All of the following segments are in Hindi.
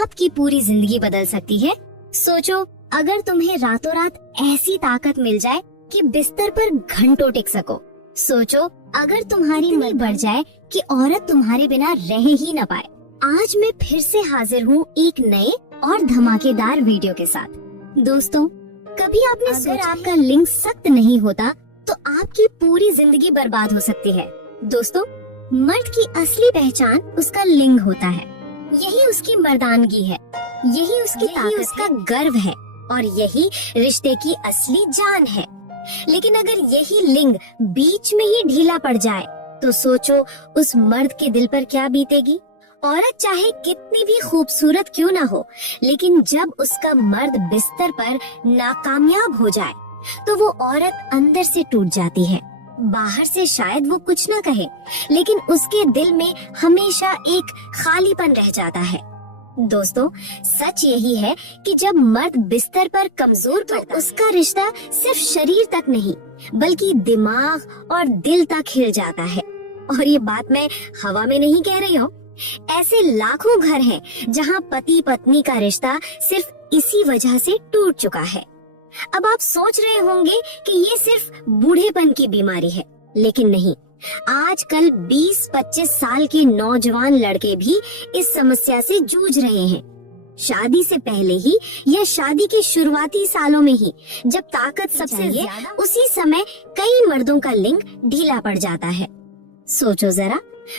आपकी पूरी जिंदगी बदल सकती है। सोचो, अगर तुम्हें रातों रात ऐसी ताकत मिल जाए कि बिस्तर पर घंटों टिक सको। सोचो, अगर तुम्हारी उम्र बढ़ जाए कि औरत तुम्हारे बिना रह ही न पाए। आज मैं फिर से हाजिर हूँ एक नए और धमाकेदार वीडियो के साथ। दोस्तों, कभी आपने अगर आपका लिंग सख्त नहीं होता तो आपकी पूरी जिंदगी बर्बाद हो सकती है। दोस्तों, मर्द की असली पहचान उसका लिंग होता है। यही उसकी मर्दानगी है, यही उसकी ताकत, उसका गर्व है और यही रिश्ते की असली जान है। लेकिन अगर यही लिंग बीच में ही ढीला पड़ जाए तो सोचो उस मर्द के दिल पर क्या बीतेगी। औरत चाहे कितनी भी खूबसूरत क्यों ना हो, लेकिन जब उसका मर्द बिस्तर पर नाकामयाब हो जाए तो वो औरत अंदर से टूट जाती है। बाहर से शायद वो कुछ ना कहे, लेकिन उसके दिल में हमेशा एक खालीपन रह जाता है। दोस्तों, सच यही है कि जब मर्द बिस्तर पर कमजोर पड़ता है, उसका रिश्ता सिर्फ शरीर तक नहीं बल्कि दिमाग और दिल तक हिल जाता है। और ये बात मैं हवा में नहीं कह रही हूँ। ऐसे लाखों घर हैं जहाँ पति पत्नी का रिश्ता सिर्फ इसी वजह से टूट चुका है। अब आप सोच रहे होंगे कि ये सिर्फ बूढ़ेपन की बीमारी है, लेकिन नहीं। आजकल 20-25 साल के नौजवान लड़के भी इस समस्या से जूझ रहे हैं। शादी से पहले ही या शादी के शुरुआती सालों में ही जब ताकत सबसे ज्यादा, उसी समय कई मर्दों का लिंग ढीला पड़ जाता है। सोचो जरा,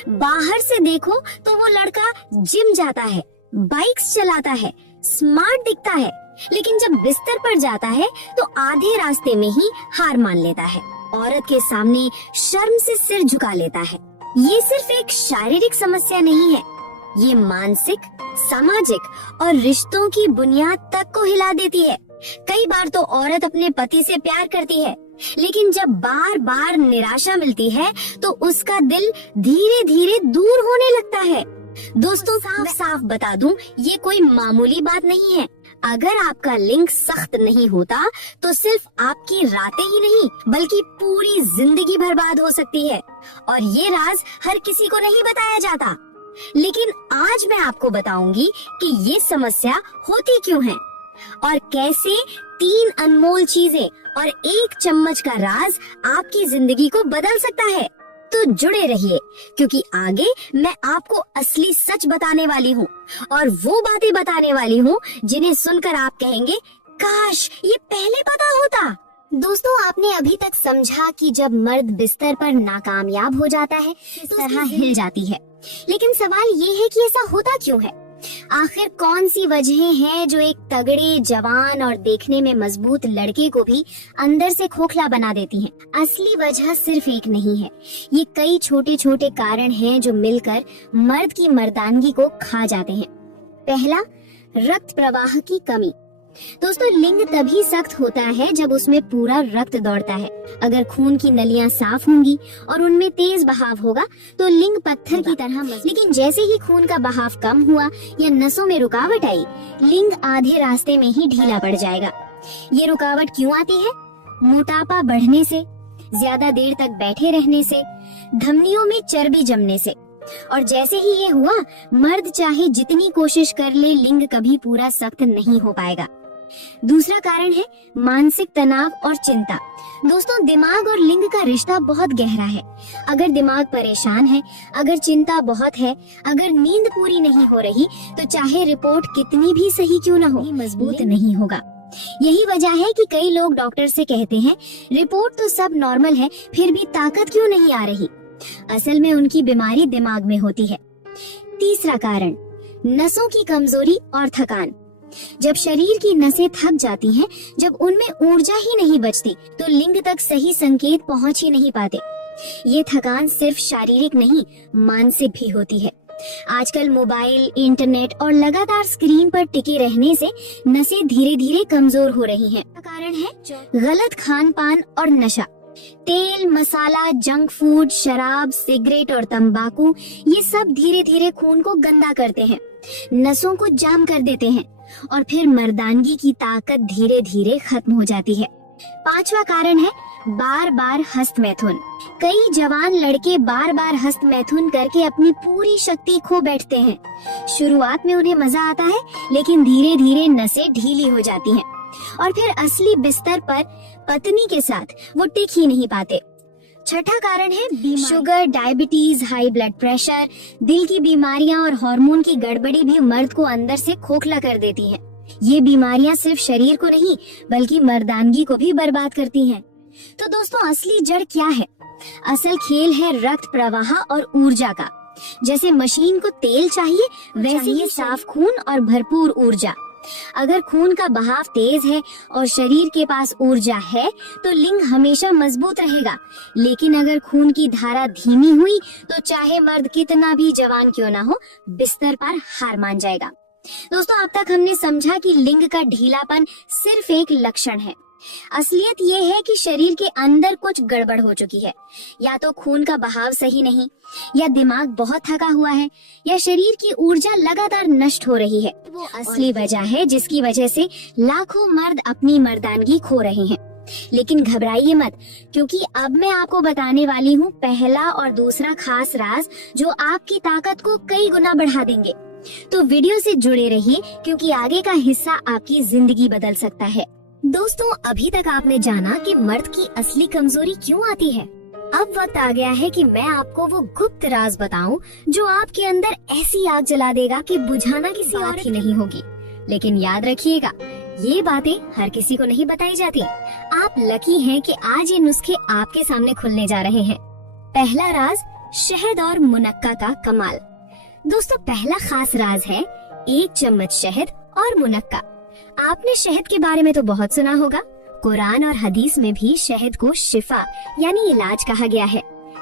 बाहर से देखो तो वो लड़का जिम जाता है, बाइक्स चलाता है, स्मार्ट दिखता है, लेकिन जब बिस्तर पर जाता है तो आधे रास्ते में ही हार मान लेता है। औरत के सामने शर्म से सिर झुका लेता है। ये सिर्फ एक शारीरिक समस्या नहीं है, ये मानसिक, सामाजिक और रिश्तों की बुनियाद तक को हिला देती है। कई बार तो औरत अपने पति से प्यार करती है, लेकिन जब बार बार निराशा मिलती है तो उसका दिल धीरे धीरे दूर होने लगता है। दोस्तों, साफ साफ बता दूं, ये कोई मामूली बात नहीं है। अगर आपका लिंग सख्त नहीं होता तो सिर्फ आपकी रातें ही नहीं बल्कि पूरी जिंदगी बर्बाद हो सकती है। और ये राज हर किसी को नहीं बताया जाता, लेकिन आज मैं आपको बताऊंगी कि ये समस्या होती क्यों है और कैसे 3 अनमोल चीजें और 1 चम्मच का राज आपकी जिंदगी को बदल सकता है। तो जुड़े रहिए, क्योंकि आगे मैं आपको असली सच बताने वाली हूँ और वो बातें बताने वाली हूँ जिन्हें सुनकर आप कहेंगे, काश ये पहले पता होता। दोस्तों, आपने अभी तक समझा कि जब मर्द बिस्तर पर नाकामयाब हो जाता है किस तरह हिल जाती है, लेकिन सवाल ये है कि ऐसा होता क्यों है। आखिर कौन सी वजहें हैं जो एक तगड़े, जवान और देखने में मजबूत लड़के को भी अंदर से खोखला बना देती हैं? असली वजह सिर्फ एक नहीं है, ये कई छोटे छोटे कारण हैं जो मिलकर मर्द की मर्दानगी को खा जाते हैं। पहला, रक्त प्रवाह की कमी। दोस्तों, लिंग तभी सख्त होता है जब उसमें पूरा रक्त दौड़ता है। अगर खून की नलियां साफ होंगी और उनमें तेज बहाव होगा तो लिंग पत्थर की तरह लेकिन जैसे ही खून का बहाव कम हुआ या नसों में रुकावट आई, लिंग आधे रास्ते में ही ढीला पड़ जाएगा। ये रुकावट क्यों आती है? मोटापा बढ़ने से, ज्यादा देर तक बैठे रहने से, धमनियों में चर्बी जमने से। और जैसे ही ये हुआ, मर्द चाहे जितनी कोशिश कर ले, लिंग कभी पूरा सख्त नहीं हो पाएगा। दूसरा कारण है मानसिक तनाव और चिंता। दोस्तों, दिमाग और लिंग का रिश्ता बहुत गहरा है। अगर दिमाग परेशान है, अगर चिंता बहुत है, अगर नींद पूरी नहीं हो रही, तो चाहे रिपोर्ट कितनी भी सही क्यों ना हो, मजबूत नहीं होगा। यही वजह है कि कई लोग डॉक्टर से कहते हैं, रिपोर्ट तो सब नॉर्मल है, फिर भी ताकत क्यों नहीं आ रही। असल में उनकी बीमारी दिमाग में होती है। तीसरा कारण, नसों की कमजोरी और थकान। जब शरीर की नसें थक जाती हैं, जब उनमें ऊर्जा ही नहीं बचती, तो लिंग तक सही संकेत पहुंच ही नहीं पाते। ये थकान सिर्फ शारीरिक नहीं, मानसिक भी होती है। आजकल मोबाइल, इंटरनेट और लगातार स्क्रीन पर टिके रहने से नसें धीरे धीरे कमजोर हो रही हैं। कारण है गलत खान पान और नशा। तेल, मसाला, जंक फूड, शराब, सिगरेट और तंबाकू, ये सब धीरे धीरे खून को गंदा करते हैं, नसों को जाम कर देते हैं और फिर मर्दानगी की ताकत धीरे धीरे खत्म हो जाती है। पांचवा कारण है बार बार हस्त मैथुन। कई जवान लड़के बार बार हस्त मैथुन करके अपनी पूरी शक्ति खो बैठते हैं। शुरुआत में उन्हें मजा आता है, लेकिन धीरे धीरे नसें ढीली हो जाती हैं और फिर असली बिस्तर पर पत्नी के साथ वो टिक ही नहीं पाते। छठा कारण है sugar, diabetes, high blood pressure, दिल की बीमारियां और हार्मोन की गड़बड़ी भी मर्द को अंदर से खोखला कर देती हैं। ये बीमारियां सिर्फ शरीर को नहीं बल्कि मर्दानगी को भी बर्बाद करती हैं। तो दोस्तों, असली जड़ क्या है? असल खेल है रक्त प्रवाह और ऊर्जा का। जैसे मशीन को तेल चाहिए, वैसे ही साफ खून और भरपूर ऊर्जा। अगर खून का बहाव तेज है और शरीर के पास ऊर्जा है तो लिंग हमेशा मजबूत रहेगा। लेकिन अगर खून की धारा धीमी हुई तो चाहे मर्द कितना भी जवान क्यों ना हो, बिस्तर पर हार मान जाएगा। दोस्तों, अब तक हमने समझा कि लिंग का ढीलापन सिर्फ एक लक्षण है। असलियत ये है कि शरीर के अंदर कुछ गड़बड़ हो चुकी है। या तो खून का बहाव सही नहीं, या दिमाग बहुत थका हुआ है, या शरीर की ऊर्जा लगातार नष्ट हो रही है। वो असली वजह है जिसकी वजह से लाखों मर्द अपनी मर्दानगी खो रहे हैं। लेकिन घबराइए मत, क्योंकि अब मैं आपको बताने वाली हूँ पहला और दूसरा खास राज जो आपकी ताकत को कई गुना बढ़ा देंगे। तो वीडियो से जुड़े रहिए, क्योंकि आगे का हिस्सा आपकी जिंदगी बदल सकता है। दोस्तों, अभी तक आपने जाना कि मर्द की असली कमजोरी क्यों आती है। अब वक्त आ गया है कि मैं आपको वो गुप्त राज बताऊं जो आपके अंदर ऐसी आग जला देगा कि बुझाना किसी और ही नहीं होगी। लेकिन याद रखिएगा, ये बातें हर किसी को नहीं बताई जाती। आप लकी हैं कि आज ये नुस्खे आपके सामने खुलने जा रहे हैं। पहला राज, शहद और मुनक्का का कमाल। दोस्तों, पहला खास राज है 1 चम्मच शहद और मुनक्का। आपने शहद के बारे में तो बहुत सुना होगा। कुरान और हदीस में भी शहद को शिफा यानी इलाज कहा गया है।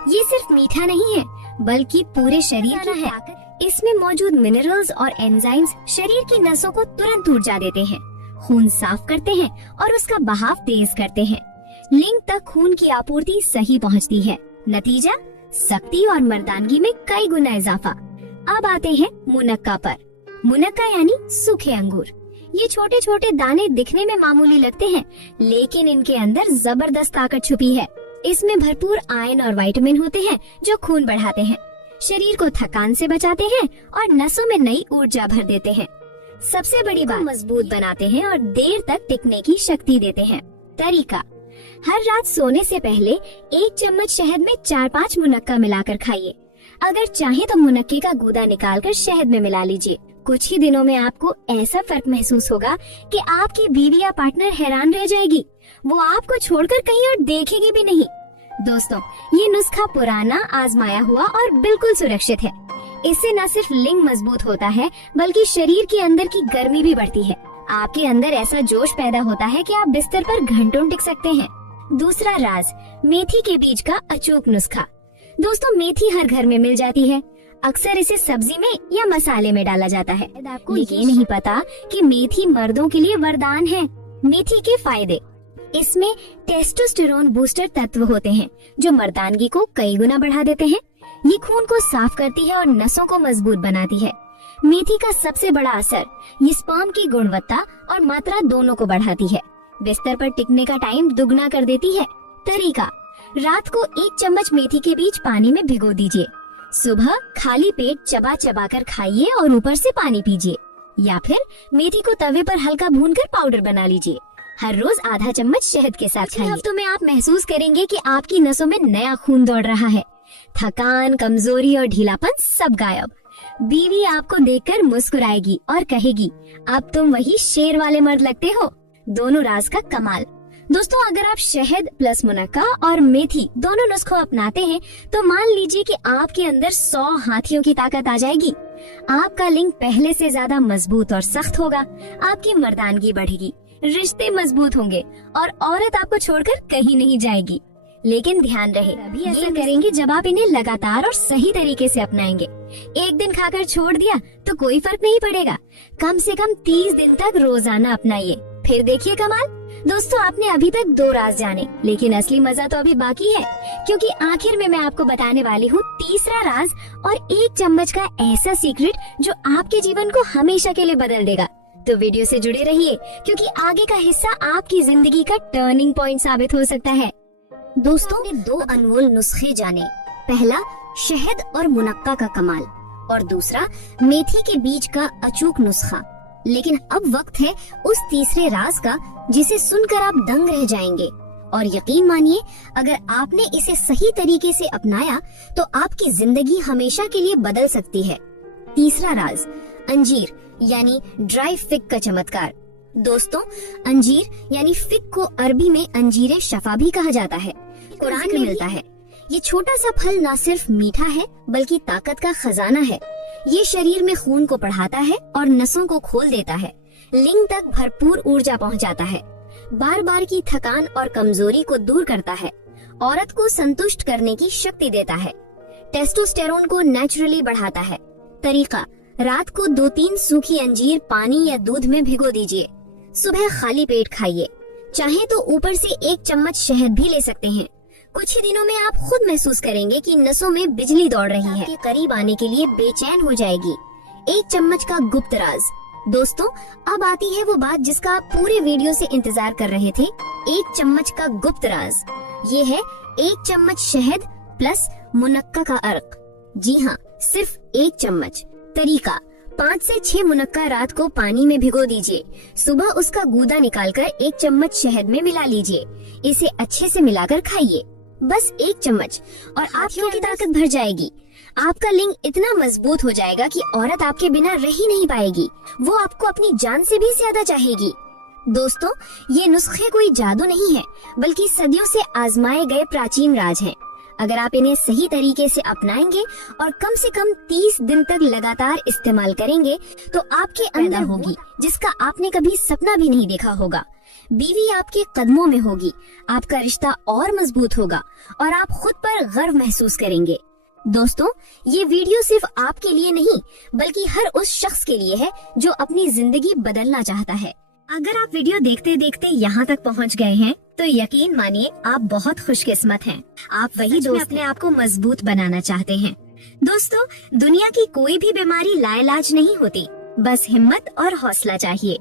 ये सिर्फ मीठा नहीं है, बल्कि पूरे शरीर की ताकत। इसमें मौजूद मिनरल्स और एंजाइम्स शरीर की नसों को तुरंत ऊर्जा देते हैं, खून साफ करते हैं और उसका बहाव तेज करते हैं। लिंग तक खून की आपूर्ति सही पहुंचती है। नतीजा, शक्ति और मर्दानगी में कई गुना इजाफा। अब आते हैं मुनक्का पर। मुनक्का यानी सूखे अंगूर। ये छोटे छोटे दाने दिखने में मामूली लगते हैं, लेकिन इनके अंदर जबरदस्त ताकत छुपी है। इसमें भरपूर आयरन और विटामिन होते हैं जो खून बढ़ाते हैं, शरीर को थकान से बचाते हैं और नसों में नई ऊर्जा भर देते हैं। सबसे बड़ी बात, मजबूत बनाते हैं और देर तक टिकने की शक्ति देते हैं। तरीका, हर रात सोने से पहले 1 चम्मच शहद में 4-5 मुनक्का मिलाकर खाइए। अगर चाहे तो मुनक्के का गूदा निकालकर शहद में मिला लीजिए। कुछ ही दिनों में आपको ऐसा फर्क महसूस होगा कि आपकी बीवी या पार्टनर हैरान रह जाएगी। वो आपको छोड़कर कहीं और देखेगी भी नहीं। दोस्तों, ये नुस्खा पुराना, आजमाया हुआ और बिल्कुल सुरक्षित है। इससे न सिर्फ लिंग मजबूत होता है, बल्कि शरीर के अंदर की गर्मी भी बढ़ती है। आपके अंदर ऐसा जोश पैदा होता है कि आप बिस्तर पर घंटों टिक सकते हैं। दूसरा राज, मेथी के बीज का अचूक नुस्खा। दोस्तों, मेथी हर घर में मिल जाती है। अक्सर इसे सब्जी में या मसाले में डाला जाता है। आपको ये नहीं पता कि मेथी मर्दों के लिए वरदान है। मेथी के फायदे, इसमें टेस्टोस्टेरोन बूस्टर तत्व होते हैं जो मर्दानगी को कई गुना बढ़ा देते हैं। ये खून को साफ करती है और नसों को मजबूत बनाती है। मेथी का सबसे बड़ा असर, ये स्पर्म की गुणवत्ता और मात्रा दोनों को बढ़ाती है। बिस्तर पर टिकने का टाइम दुगना कर देती है। तरीका, रात को 1 चम्मच मेथी के बीज पानी में भिगो दीजिए। सुबह खाली पेट चबा चबा कर खाइए और ऊपर से पानी पीजिए, या फिर मेथी को तवे पर हल्का भूनकर पाउडर बना लीजिए। हर रोज आधा चम्मच शहद के साथ खाइए। हफ्तों में आप महसूस करेंगे कि आपकी नसों में नया खून दौड़ रहा है। थकान, कमजोरी और ढीलापन सब गायब। बीवी आपको देखकर मुस्कुराएगी और कहेगी, अब तुम वही शेर वाले मर्द लगते हो। दोनों राज का कमाल। दोस्तों, अगर आप शहद प्लस मुनक्का और मेथी दोनों नुस्खों अपनाते हैं तो मान लीजिए कि आपके अंदर 100 हाथियों की ताकत आ जाएगी। आपका लिंग पहले से ज्यादा मजबूत और सख्त होगा। आपकी मर्दानगी बढ़ेगी, रिश्ते मजबूत होंगे और औरत आपको छोड़कर कहीं नहीं जाएगी। लेकिन ध्यान रहे, अभी ऐसा करेंगे जब आप इन्हें लगातार और सही तरीके से अपनाएंगे। एक दिन खाकर छोड़ दिया तो कोई फर्क नहीं पड़ेगा। कम से कम 30 दिन तक रोजाना अपनाइए, फिर देखिए कमाल। दोस्तों, आपने अभी तक 2 राज जाने, लेकिन असली मजा तो अभी बाकी है, क्योंकि आखिर में मैं आपको बताने वाली हूँ तीसरा राज और 1 चम्मच का ऐसा सीक्रेट जो आपके जीवन को हमेशा के लिए बदल देगा। तो वीडियो से जुड़े रहिए, क्योंकि आगे का हिस्सा आपकी जिंदगी का टर्निंग पॉइंट साबित हो सकता है। दोस्तों ने 2 अनमोल नुस्खे जाने। पहला, शहद और मुनक्का का कमाल, और दूसरा मेथी के बीज का अचूक नुस्खा। लेकिन अब वक्त है उस तीसरे राज का जिसे सुनकर आप दंग रह जाएंगे। और यकीन मानिए, अगर आपने इसे सही तरीके से अपनाया तो आपकी जिंदगी हमेशा के लिए बदल सकती है। तीसरा राज, अंजीर यानी ड्राई फिग का चमत्कार। दोस्तों, अंजीर यानी फिग को अरबी में अंजीर शफा भी कहा जाता है, कुरान में मिलता है। ये छोटा सा फल न सिर्फ मीठा है बल्कि ताकत का खजाना है। ये शरीर में खून को बढ़ाता है और नसों को खोल देता है। लिंग तक भरपूर ऊर्जा पहुंचाता है। बार बार की थकान और कमजोरी को दूर करता है। औरत को संतुष्ट करने की शक्ति देता है। टेस्टोस्टेरोन को नेचुरली बढ़ाता है। तरीका, रात को 2-3 सूखी अंजीर पानी या दूध में भिगो दीजिए। सुबह खाली पेट खाइए। चाहे तो ऊपर से 1 चम्मच शहद भी ले सकते हैं। कुछ ही दिनों में आप खुद महसूस करेंगे कि नसों में बिजली दौड़ रही है। आपके करीब आने के लिए बेचैन हो जाएगी। 1 चम्मच का गुप्त राज। दोस्तों, अब आती है वो बात जिसका आप पूरे वीडियो से इंतजार कर रहे थे। 1 चम्मच का गुप्त राज, ये है 1 चम्मच शहद प्लस मुनक्का का अर्क। जी हाँ, सिर्फ 1 चम्मच। तरीका, 5 से 6 मुनक्का रात को पानी में भिगो दीजिए। सुबह उसका गूदा निकालकर 1 चम्मच शहद में मिला लीजिए। इसे अच्छे से मिलाकर खाइए। बस 1 चम्मच और आँखों की ताकत भर जाएगी। आपका लिंग इतना मजबूत हो जाएगा कि औरत आपके बिना रह ही नहीं पाएगी। वो आपको अपनी जान से भी ज्यादा चाहेगी। दोस्तों, ये नुस्खे कोई जादू नहीं है, बल्कि सदियों से आजमाए गए प्राचीन राज हैं। अगर आप इन्हें सही तरीके से अपनाएंगे और कम से कम 30 दिन तक लगातार इस्तेमाल करेंगे तो आपके अंदर होगी जिसका आपने कभी सपना भी नहीं देखा होगा। बीवी आपके कदमों में होगी। आपका रिश्ता और मजबूत होगा और आप खुद पर गर्व महसूस करेंगे। दोस्तों, ये वीडियो सिर्फ आपके लिए नहीं बल्कि हर उस शख्स के लिए है जो अपनी जिंदगी बदलना चाहता है। अगर आप वीडियो देखते देखते यहाँ तक पहुँच गए हैं तो यकीन मानिए आप बहुत खुशकिस्मत हैं। आप वही दोस्त अपने आप को मजबूत बनाना चाहते हैं। दोस्तों, दुनिया की कोई भी बीमारी लाइलाज नहीं होती, बस हिम्मत और हौसला चाहिए।